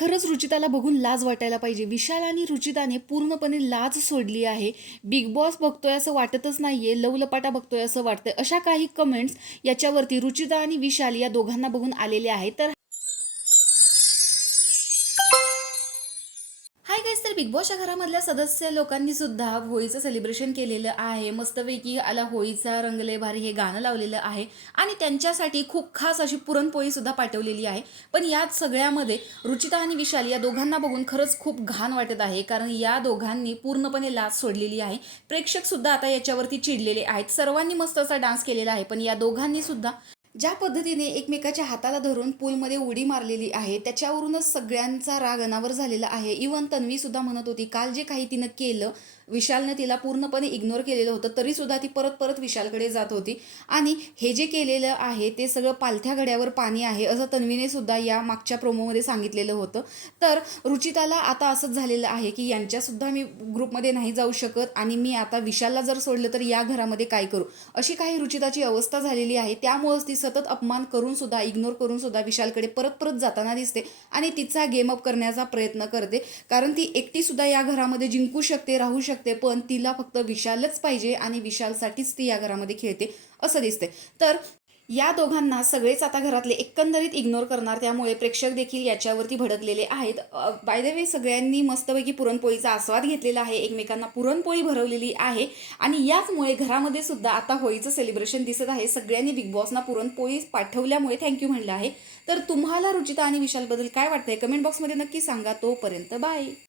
खरंच रुचिताला बघून लाज वाटायला पाहिजे. विशाल आणि रुचिताने पूर्णपणे लाज सोडली आहे. बिग बॉस बघतोय असं वाटतच नाहीये, लवलपाटा बघतोय असं वाटतंय. अशा काही कमेंट्स याच्यावरती रुचिता आणि विशाल या दोघांना बघून आलेले आहेत. तर हाय गाईज, तर बिग बॉसच्या घरामधल्या सदस्य लोकांनी सुद्धा होळीचं सेलिब्रेशन केलेलं आहे. मस्तपैकी आला होळीचा रंगले भारी हे गाणं लावलेलं आहे आणि त्यांच्यासाठी खूप खास अशी पुरणपोळी सुद्धा पाठवलेली आहे. पण यात सगळ्यामध्ये रुचिता आणि विशाल या दोघांना बघून खरंच खूप घाण वाटत आहे, कारण या दोघांनी पूर्णपणे लाज सोडलेली आहे. प्रेक्षक सुद्धा आता याच्यावरती चिडलेले आहेत. सर्वांनी मस्त असा डान्स केलेला आहे, पण या दोघांनी सुद्धा ज्या पद्धतीने एकमेकाच्या हाताला धरून पूलमध्ये उडी मारलेली आहे, त्याच्यावरूनच सगळ्यांचा राग अनावर झालेला आहे. इवन तन्वी सुद्धा म्हणत होती काल जे काही तिनं केलं, विशालनं तिला पूर्णपणे इग्नोर केलेलं होतं, तरी सुद्धा ती परत परत विशालकडे जात होती. आणि हे जे केलेलं आहे ते सगळं पालथ्या घड्यावर पाणी आहे, असं तन्वीने सुद्धा या मागच्या प्रोमोमध्ये सांगितलेलं होतं. तर रुचिताला आता असंच झालेलं आहे की यांच्यासुद्धा मी ग्रुपमध्ये नाही जाऊ शकत आणि मी आता विशालला जर सोडलं तर या घरामध्ये काय करू, अशी काही रुचिताची अवस्था झालेली आहे. त्यामुळेच ती सतत अपमान करून सुद्धा, इग्नोर करून सुद्धा विशालकडे परत परत जाताना दिसते आणि तिचा गेम अप करण्याचा प्रयत्न करते. कारण ती एकटी सुद्धा या घरामध्ये जिंकू शकते, राहू शकते, पण तिला फक्त विशालच पाहिजे आणि विशालसाठीच ती या घरामध्ये खेळते असं दिसते. तर या दोघांना सगळेच आता घरातले एकंदरीत इग्नोर करणार, त्यामुळे प्रेक्षक देखील याच्यावरती भडकलेले आहेत. बाय द वे, सगळ्यांनी मस्तपैकी पुरणपोळीचा आस्वाद घेतलेला आहे, एकमेकांना पुरणपोळी भरवलेली आहे आणि याचमुळे घरामध्ये सुद्धा आता होळीचं सेलिब्रेशन दिसत आहे. सगळ्यांनी बिग बॉसना पुरणपोळी पाठवल्यामुळे थँक्यू म्हणलं आहे. तर तुम्हाला रुचिता आणि विशालबद्दल काय वाटतंय कमेंट बॉक्समध्ये नक्की सांगा. तोपर्यंत बाय.